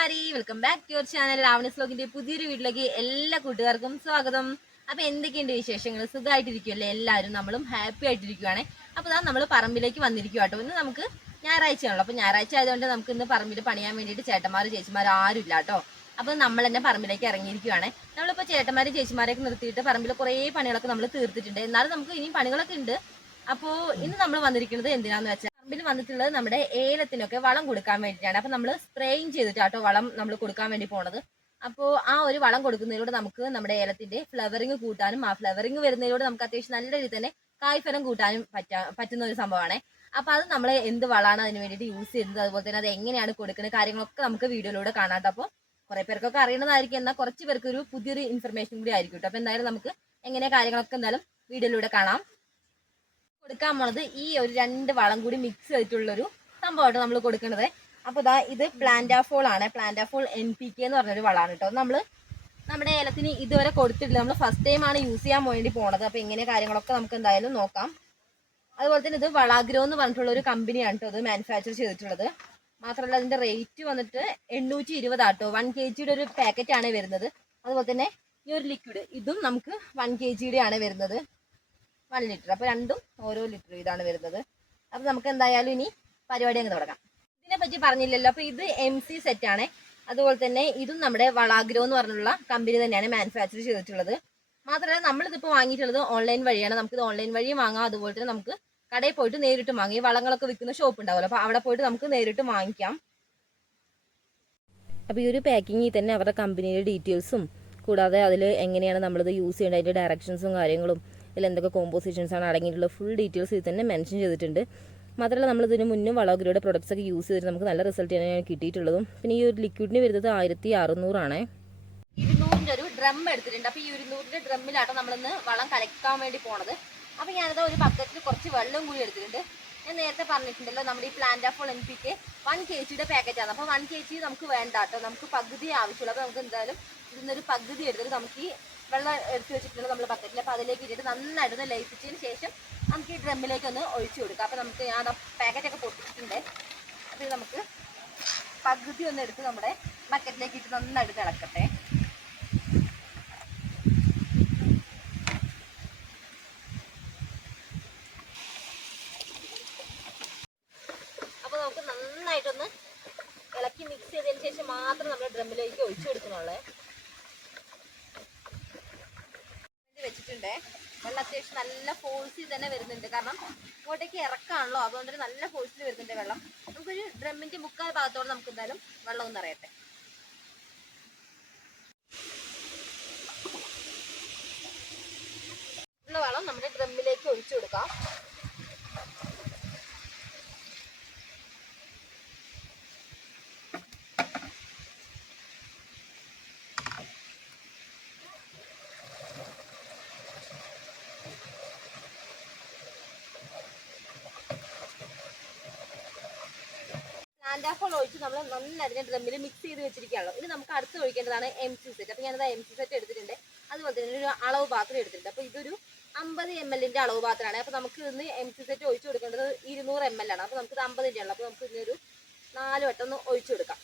കൂട്ടുകാരി welcome back to your channel Ravanas വ്ലോഗിന്റെ പുതിയൊരു വീട്ടിലേക്ക് എല്ലാ കൂട്ടുകാർക്കും സ്വാഗതം. അപ്പൊ എന്തൊക്കെയുണ്ട് വിശേഷങ്ങൾ സുഖമായിട്ടിരിക്കുമല്ലേ എല്ലാവരും നമ്മളും ഹാപ്പി ആയിട്ടിരിക്കുവാണേ. അപ്പൊ ഇതാ നമ്മൾ പറമ്പിലേക്ക് വന്നിരിക്കുക കേട്ടോ ഇന്ന് നമുക്ക് ഞായറാഴ്ചയാണല്ലോ. അപ്പൊ ഞായറാഴ്ച ആയതുകൊണ്ട് നമുക്ക് ഇന്ന് പറമ്പിൽ പണിയാൻ വേണ്ടിയിട്ട് ചേട്ടന്മാർ ചേച്ചിമാർ ആരും ഇല്ല കേട്ടോ അപ്പൊ നമ്മൾ തന്നെ പറമ്പിലേക്ക് ഇറങ്ങിയിരിക്കുവാണ്. നമ്മളിപ്പോ ചേട്ടന്മാരും ചേച്ചിമാരെയൊക്കെ നിർത്തിയിട്ട് പറമ്പിൽ കുറേ പണികളൊക്കെ നമ്മൾ തീർത്തിട്ടുണ്ട്. എന്നാലും നമുക്ക് ഇനിയും പണികളൊക്കെ ഉണ്ട്. അപ്പോൾ ഇന്ന് നമ്മൾ വന്നിരിക്കുന്നത് എന്തിനാന്ന് വെച്ചാൽ പറമ്പിൽ വന്നിട്ടുള്ളത് നമ്മുടെ ഏലത്തിനൊക്കെ വളം കൊടുക്കാൻ വേണ്ടിയിട്ടാണ്. അപ്പൊ നമ്മൾ സ്പ്രേയിങ് ചെയ്തിട്ടാട്ടോ വളം നമ്മൾ കൊടുക്കാൻ വേണ്ടി പോണത്. അപ്പോൾ ആ ഒരു വളം കൊടുക്കുന്നതിലൂടെ നമുക്ക് നമ്മുടെ ഏലത്തിന്റെ ഫ്ലവറിങ് കൂട്ടാനും ആ ഫ്ലവറിങ് വരുന്നതിലൂടെ നമുക്ക് അത്യാവശ്യം നല്ല രീതിയിൽ തന്നെ കായ്ഫലം കൂട്ടാനും പറ്റാ പറ്റുന്ന ഒരു സംഭവമാണ്. അപ്പൊ അത് നമ്മൾ എന്ത് വളമാണ് അതിന് വേണ്ടിയിട്ട് യൂസ് ചെയ്യുന്നത്? അതുപോലെ തന്നെ അത് എങ്ങനെയാണ് കൊടുക്കുന്നത്? കാര്യങ്ങളൊക്കെ നമുക്ക് വീഡിയോയിലൂടെ കാണാം അപ്പോൾ കുറെ പേർക്കൊക്കെ അറിയണതായിരിക്കും. എന്നാൽ കുറച്ച് പേർക്ക് ഒരു പുതിയൊരു ഇൻഫർമേഷൻ കൂടി ആയിരിക്കും കേട്ടോ. അപ്പൊ എന്തായാലും നമുക്ക് എങ്ങനെ കാര്യങ്ങളൊക്കെ എന്തായാലും വീഡിയോയിലൂടെ കാണാം. കൊടുക്കാൻ പോണത് ഈ ഒരു രണ്ട് വളം കൂടി മിക്സ് ചെയ്തിട്ടുള്ളൊരു സംഭവമായിട്ട് നമ്മൾ കൊടുക്കുന്നത് അപ്പോൾ ഇതാ ഇത് പ്ലാന്റാഫോൾ ആണ്. പ്ലാന്റാഫോൾ എൻ പി കെ എന്ന് പറഞ്ഞൊരു വളമാണ് കേട്ടോ നമ്മൾ നമ്മുടെ ഏലത്തിന് ഇതുവരെ കൊടുത്തിട്ടില്ല. നമ്മൾ ഫസ്റ്റ് ടൈം ആണ് യൂസ് ചെയ്യാൻ വേണ്ടി പോണത്. അപ്പോൾ ഇങ്ങനെ കാര്യങ്ങളൊക്കെ നമുക്ക് എന്തായാലും നോക്കാം. അതുപോലെ തന്നെ ഇത് വളാഗ്രോ എന്ന് പറഞ്ഞിട്ടുള്ള ഒരു കമ്പനിയാണ് കേട്ടോ ഇത് മാനുഫാക്ചർ ചെയ്തിട്ടുള്ളത്. മാത്രമല്ല അതിന്റെ റേറ്റ് വന്നിട്ട് എണ്ണൂറ്റി ഇരുപതാട്ടോ വൺ കെ ജിയുടെ ഒരു പാക്കറ്റ് ആണ് വരുന്നത്. അതുപോലെ തന്നെ ഈ ഒരു ലിക്വിഡ് ഇതും നമുക്ക് വൺ കെ ജിയുടെ ആണ് വരുന്നത്. വൺ ലിറ്റർ അപ്പോൾ രണ്ടും ഓരോ ലിറ്റർ ഇതാണ് വരുന്നത്. അപ്പോൾ നമുക്ക് എന്തായാലും ഇനി പരിപാടി അങ്ങ് തുടങ്ങാം. ഇതിനെ പറ്റി പറഞ്ഞില്ലല്ലോ. അപ്പോൾ ഇത് എം സി ആണ്. അതുപോലെ തന്നെ ഇതും നമ്മുടെ വളാഗ്രോ എന്ന് പറഞ്ഞുള്ള കമ്പനി തന്നെയാണ് മാനുഫാക്ചർ ചെയ്തിട്ടുള്ളത്. മാത്രമല്ല നമ്മളിതിപ്പോൾ വാങ്ങിയിട്ടുള്ളത് ഓൺലൈൻ വഴിയാണ്. നമുക്കിത് ഓൺലൈൻ വഴിയും വാങ്ങാം. അതുപോലെ തന്നെ നമുക്ക് കടയിൽ പോയിട്ട് നേരിട്ട് വാങ്ങി. വളങ്ങളൊക്കെ വിൽക്കുന്ന ഷോപ്പ് ഉണ്ടാവുമല്ലോ. അപ്പോൾ അവിടെ പോയിട്ട് നമുക്ക് നേരിട്ട് വാങ്ങിക്കാം. അപ്പോൾ ഈ ഒരു പാക്കിങ്ങിൽ തന്നെ അവരുടെ കമ്പനിയുടെ ഡീറ്റെയിൽസും കൂടാതെ അതിൽ എങ്ങനെയാണ് നമ്മളിത് യൂസ് ചെയ്യേണ്ടത് അതിന്റെ ഡയറക്ഷൻസും കാര്യങ്ങളും ഇതിൽ എന്തൊക്കെ കോമ്പോസിഷൻസ് ആണ് അടങ്ങിയിട്ടുള്ള ഫുൾ ഡീറ്റെയിൽസ് ഇതിൽ തന്നെ മെൻഷൻ ചെയ്തിട്ടുണ്ട്. മാത്രമല്ല നമ്മൾ ഇതിന് മുന്നും വളഗ്രയുടെ പ്രൊഡക്ട്സ് ഒക്കെ യൂസ് ചെയ്തിട്ട് നമുക്ക് നല്ല റിസൾട്ട് തന്നെയാണ് കിട്ടിയിട്ടുള്ളതും. പിന്നെ ഈ ഒരു ലിക്വിഡിന് വരുന്നത് ആയിരത്തി അറുന്നൂറാണേ ഇരുന്നൂറിന്റെ ഒരു ഡ്രം എടുത്തിട്ടുണ്ട്. അപ്പോൾ ഈ ഇരുന്നൂറിന്റെ ഡ്രമ്മിലാട്ടോ നമ്മളിന്ന് വളം കലക്കാൻ വേണ്ടി പോണത്. അപ്പോൾ ഞാനത് ഒരു ബക്കറ്റിൽ കുറച്ച് വെള്ളം കൂടി എടുത്തിട്ടുണ്ട്. ഞാൻ നേരത്തെ പറഞ്ഞിട്ടുണ്ടല്ലോ നമ്മുടെ ഈ plant of N P K one K ജിയുടെ പാക്കറ്റ് ആണ്. അപ്പൊ വൺ കെ ജി നമുക്ക് വേണ്ട കേട്ടോ. നമുക്ക് പകുതി ആവശ്യമുള്ളൂ. അപ്പോൾ നമുക്ക് എന്തായാലും ഇതിന്നൊരു പകുതി എടുത്തിട്ട് നമുക്ക് ഈ വെള്ളം എടുത്ത് വെച്ചിട്ടുണ്ട് നമ്മുടെ ബക്കറ്റിൽ അപ്പോൾ അതിലേക്ക് ഇട്ടിട്ട് നന്നായിട്ടൊന്ന് ലയിപ്പിച്ചതിന് ശേഷം നമുക്ക് ഈ ഡ്രമ്മിലേക്ക് ഒന്ന് ഒഴിച്ചു കൊടുക്കാം. അപ്പൊ നമുക്ക് ഞാൻ പാക്കറ്റ് ഒക്കെ പൊട്ടിച്ചിട്ടുണ്ട്. അത് നമുക്ക് പകുതി ഒന്ന് എടുത്ത് നമ്മുടെ ബക്കറ്റിലേക്ക് ഇട്ട് നന്നായിട്ട് തിളക്കട്ടെ അപ്പൊ നമുക്ക് നന്നായിട്ടൊന്ന് ഇളക്കി മിക്സ് ചെയ്തതിന് ശേഷം മാത്രം നമ്മൾ ഡ്രമ്മിലേക്ക് ഒഴിച്ചു കൊടുക്കണുള്ളേ ഇത് വെച്ചിട്ടുണ്ടേ. വെള്ളം അത്യാവശ്യം നല്ല ഫോഴ്സിൽ തന്നെ വരുന്നുണ്ട്. കാരണം ഇങ്ങോട്ടേക്ക് ഇറക്കാണല്ലോ. അതുകൊണ്ട് നല്ല ഫോഴ്സിൽ വരുന്നുണ്ട് വെള്ളം. നമുക്കൊരു ഡ്രമ്മിന്റെ മുക്കാൽ ഭാഗത്തോടെ നമുക്ക് എന്തായാലും വെള്ളം അറിയട്ടെ ഉള്ള വെള്ളം നമ്മുടെ ഡ്രമ്മിലേക്ക് ഒഴിച്ചു കൊടുക്കാം. പ്ലാന്റാഫോൾ ഒഴിച്ച് നമ്മൾ നന്നായിട്ട് ഡ്രമ്മിൽ മിക്സ് ചെയ്ത് വെച്ചിരിക്കുകയാണല്ലോ. ഇനി നമുക്ക് അടുത്ത് ഒഴിക്കേണ്ടതാണ് എം സി സെറ്റ് അപ്പോൾ ഞാനത് എം സി സെറ്റ് എടുത്തിട്ടുണ്ട്. അതുപോലെ തന്നെ ഒരു അളവ് പാത്രം എടുത്തിട്ടുണ്ട്. അപ്പോൾ ഇതൊരു അമ്പത് എം എല്ലിന്റെ അളവ് പാത്രമാണ്. അപ്പോൾ നമുക്ക് ഇന്ന് എം സി സെറ്റ് ഒഴിച്ചു കൊടുക്കേണ്ടത് ഇരുന്നൂറ് എം എൽ ആണ്. അപ്പോൾ നമുക്കിത് അമ്പതിന്റെ ആണ് അപ്പോൾ നമുക്ക് ഇതിനൊരു നാല് വട്ടം ഒന്ന് ഒഴിച്ചു കൊടുക്കാം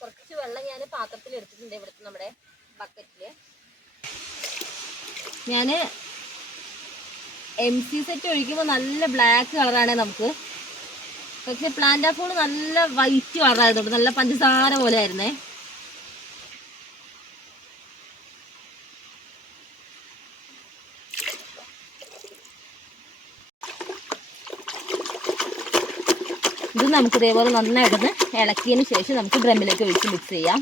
കുറച്ച് വെള്ളം ഞാൻ പാത്രത്തിൽ എടുത്തിട്ടുണ്ട് ഇവിടുത്തെ നമ്മുടെ ബക്കറ്റിൽ ഞാൻ എം സി സെറ്റ് ഒഴിക്കുമ്പോൾ നല്ല ബ്ലാക്ക് കളറാണ് നമുക്ക്. പക്ഷെ പ്ലാന്റ് ഓഫ് നല്ല വൈറ്റ് കളറായതുകൊണ്ട് നല്ല പഞ്ചസാര പോലെ ആയിരുന്നേ. നമുക്ക് ഇതേപോലെ നന്നായിട്ടൊന്ന് ഇളക്കിയതിന് ശേഷം നമുക്ക് ഡ്രമ്മിലേക്ക് ഒഴിച്ച് മിക്സ് ചെയ്യാം.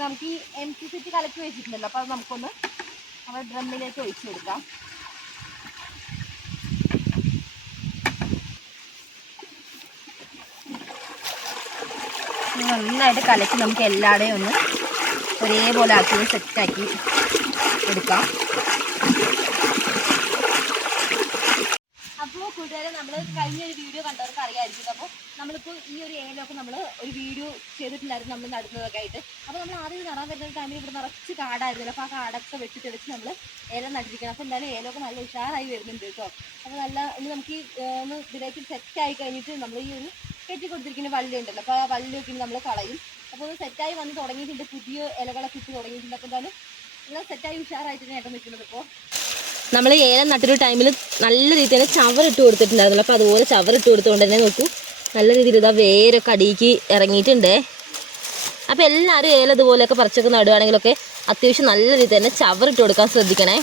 നമുക്ക് ഈ എം ടി സെറ്റ് കലക്കി വെച്ചിട്ടുണ്ടല്ലോ അപ്പോൾ അത് നമുക്കൊന്ന് നമ്മുടെ ഡ്രമ്മിലേക്ക് ഒഴിച്ച് കൊടുക്കാം. നന്നായിട്ട് കലക്കി നമുക്ക് എല്ലാവരുടെയും ഒന്ന് ഒരേപോലെ ആക്കി സെറ്റാക്കി എടുക്കാം അപ്പോൾ കൂട്ടുകാരെ നമ്മൾ കഴിഞ്ഞ ഒരു വീഡിയോ കണ്ടവർക്ക് അറിയാമായിരിക്കും അപ്പോൾ നമ്മളിപ്പോൾ ഈ ഒരു ഏലമൊക്കെ നമ്മൾ ഒരു വീഡിയോ ചെയ്തിട്ടുണ്ടായിരുന്നു നമ്മൾ നടുന്നതൊക്കെ ആയിട്ട്. അപ്പോൾ നമ്മൾ ആദ്യം നടാൻ വരുന്ന ടൈമിൽ ഇവിടെ നിറച്ച് കാടായിരുന്നു അപ്പോൾ ആ കാടൊക്കെ വെട്ടി നമ്മൾ ഏലം നട്ടിരിക്കണം. അപ്പോൾ എന്തായാലും ഏലമൊക്കെ നല്ല ഉഷാറായി വരുന്നുണ്ട് കേട്ടോ. അപ്പോൾ നല്ല ഇനി നമുക്ക് ഈ ഒന്ന് ഇതിലേക്ക് സെറ്റ് ആയി കഴിഞ്ഞിട്ട് നമ്മൾ ഈ ഒരു കെട്ടി കൊടുത്തിരിക്കുന്ന വള്ളി ഉണ്ടല്ലോ. അപ്പോൾ ആ വള്ളിയൊക്കെ ഇനി നമ്മൾ കളയും. അപ്പോൾ ഒന്ന് സെറ്റായി വന്ന് തുടങ്ങിയിട്ടുണ്ട്. പുതിയ ഇലകളൊക്കെ ഇട്ട് തുടങ്ങിയിട്ടുണ്ട്. അപ്പോൾ എന്തായാലും എല്ലാം സെറ്റായി ഉഷാറായിട്ട് തന്നെയായിട്ട് നിൽക്കുന്നത് ഇപ്പോൾ നമ്മൾ ഏലം നട്ടൊരു ടൈമിൽ നല്ല രീതിയിൽ തന്നെ ചവറിട്ട് കൊടുത്തിട്ടുണ്ടായിരുന്നല്ലോ. അപ്പോൾ അതുപോലെ ചവറിട്ട് കൊടുത്തുകൊണ്ട് തന്നെ നോക്കൂ. നല്ല രീതിയിൽ ഇതാ വേരൊക്കെ അടിയിക്ക് ഇറങ്ങിയിട്ടുണ്ട്. അപ്പോൾ എല്ലാവരും ഏലം ഇതുപോലെയൊക്കെ പറിച്ചൊക്കെ നടുവാണെങ്കിലൊക്കെ അത്യാവശ്യം നല്ല രീതിയിൽ തന്നെ ചവറിട്ട് കൊടുക്കാൻ ശ്രദ്ധിക്കണേ.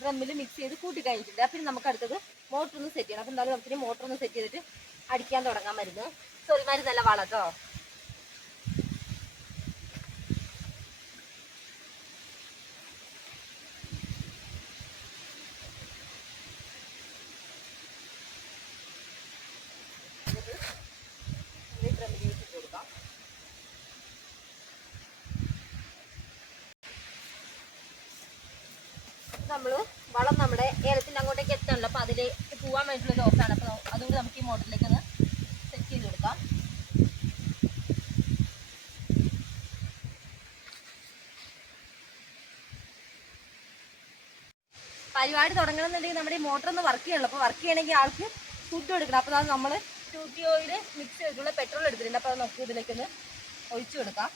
ഡ്രമ്മിൽ മിക്സ് ചെയ്ത് കൂട്ടി കഴിഞ്ഞിട്ടുണ്ട്. അപ്പം നമുക്ക് അടുത്തത് മോട്ടർ ഒന്ന് സെറ്റ് ചെയ്യണം. അപ്പം എന്തായാലും നമുക്ക് മോട്ടർ ഒന്ന് സെറ്റ് ചെയ്തിട്ട് അടിക്കാൻ തുടങ്ങാൻ മരുന്ന്. സോറി മരുന്നല്ല വളം നമ്മൾ വളം നമ്മുടെ ഏലത്തിന്റെ അങ്ങോട്ടേക്ക് എത്തണല്ലോ. അപ്പോൾ അതിലേക്ക് പോകാൻ വേണ്ടിയിട്ടുള്ള ലോസാണ് അപ്പോൾ അതുകൊണ്ട് നമുക്ക് ഈ മോട്ടറിലേക്ക് ഒന്ന് സെറ്റ് ചെയ്ത് കൊടുക്കാം. പരിപാടി തുടങ്ങണമെന്നുണ്ടെങ്കിൽ നമ്മുടെ ഈ മോട്ടർ ഒന്ന് വർക്ക് ചെയ്യണല്ലോ. അപ്പോൾ വർക്ക് ചെയ്യണമെങ്കിൽ ആൾക്ക് ഫുഡ് കൊടുക്കണം അപ്പോൾ അത് നമ്മൾ ടൂട്ടി ഓയിൽ മിക്സ് ചെയ്തിട്ടുള്ള പെട്രോൾ എടുത്തിട്ടുണ്ട്. അപ്പോൾ അത് നമുക്ക് ഇതിലേക്കൊന്ന് ഒഴിച്ചു കൊടുക്കാം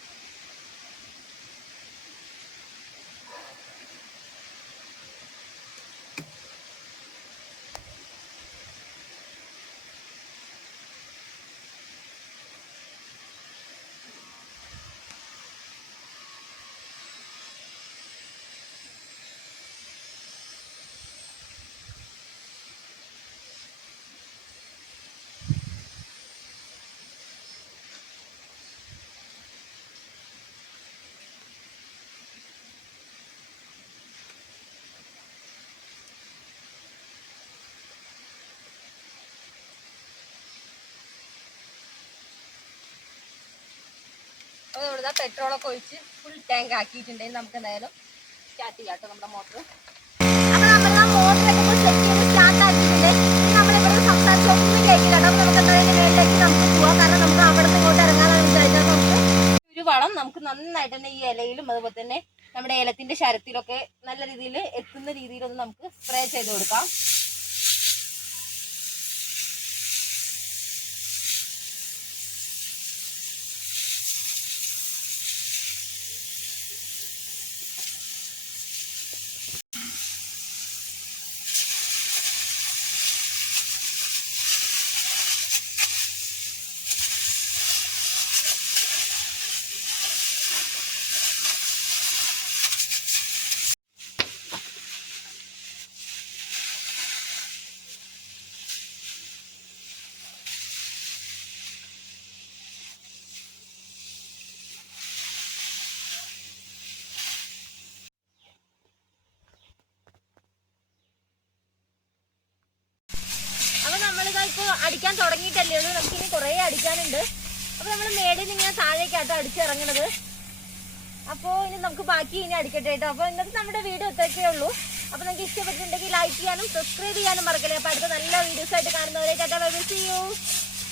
അപ്പോൾ നമ്മളിതാ പെട്രോളൊക്കെ ഒഴിച്ച് ഫുൾ ടാങ്ക് ആക്കിയിട്ടുണ്ടെങ്കിൽ നമുക്ക് എന്തായാലും സ്റ്റാർട്ട് ചെയ്യാം കേട്ടോ നമ്മുടെ മോട്ടർ അപ്പോൾ നമ്മൾ ആ സ്റ്റാർട്ട് നമുക്ക് ഒരു വളം നമുക്ക് നന്നായിട്ട് തന്നെ ഈ ഇലയിലും അതുപോലെ തന്നെ നമ്മുടെ ഏലത്തിന്റെ ശരത്തിലൊക്കെ നല്ല രീതിയിൽ എത്തുന്ന രീതിയിലൊന്ന് നമുക്ക് സ്പ്രേ ചെയ്ത് കൊടുക്കാം അപ്പൊ നമ്മളിതാ ഇപ്പൊ അടിക്കാൻ തുടങ്ങിയിട്ടല്ലേ ഉള്ളൂ. നമുക്ക് ഇനി കുറേ അടിക്കാനുണ്ട്. അപ്പൊ നമ്മൾ മേളിൽ നിന്ന് ഇങ്ങനെ താഴേക്കാട്ടോ അടിച്ചിറങ്ങണത്. അപ്പോൾ ഇനി നമുക്ക് ബാക്കി ഇനി അടിക്കട്ടെ കേട്ടോ. അപ്പോൾ ഇന്നത്തെ നമ്മുടെ വീഡിയോ ഇത്രയൊക്കെ ഉള്ളൂ. അപ്പോൾ നിങ്ങൾക്ക് ഇഷ്ടപ്പെട്ടിട്ടുണ്ടെങ്കിൽ ലൈക്ക് ചെയ്യാനും സബ്സ്ക്രൈബ് ചെയ്യാനും മറക്കല്ലേ. അപ്പോൾ അടുത്ത നല്ല വീഡിയോസ് ആയിട്ട് കാണുന്നവരെ കേട്ടോ സീ യു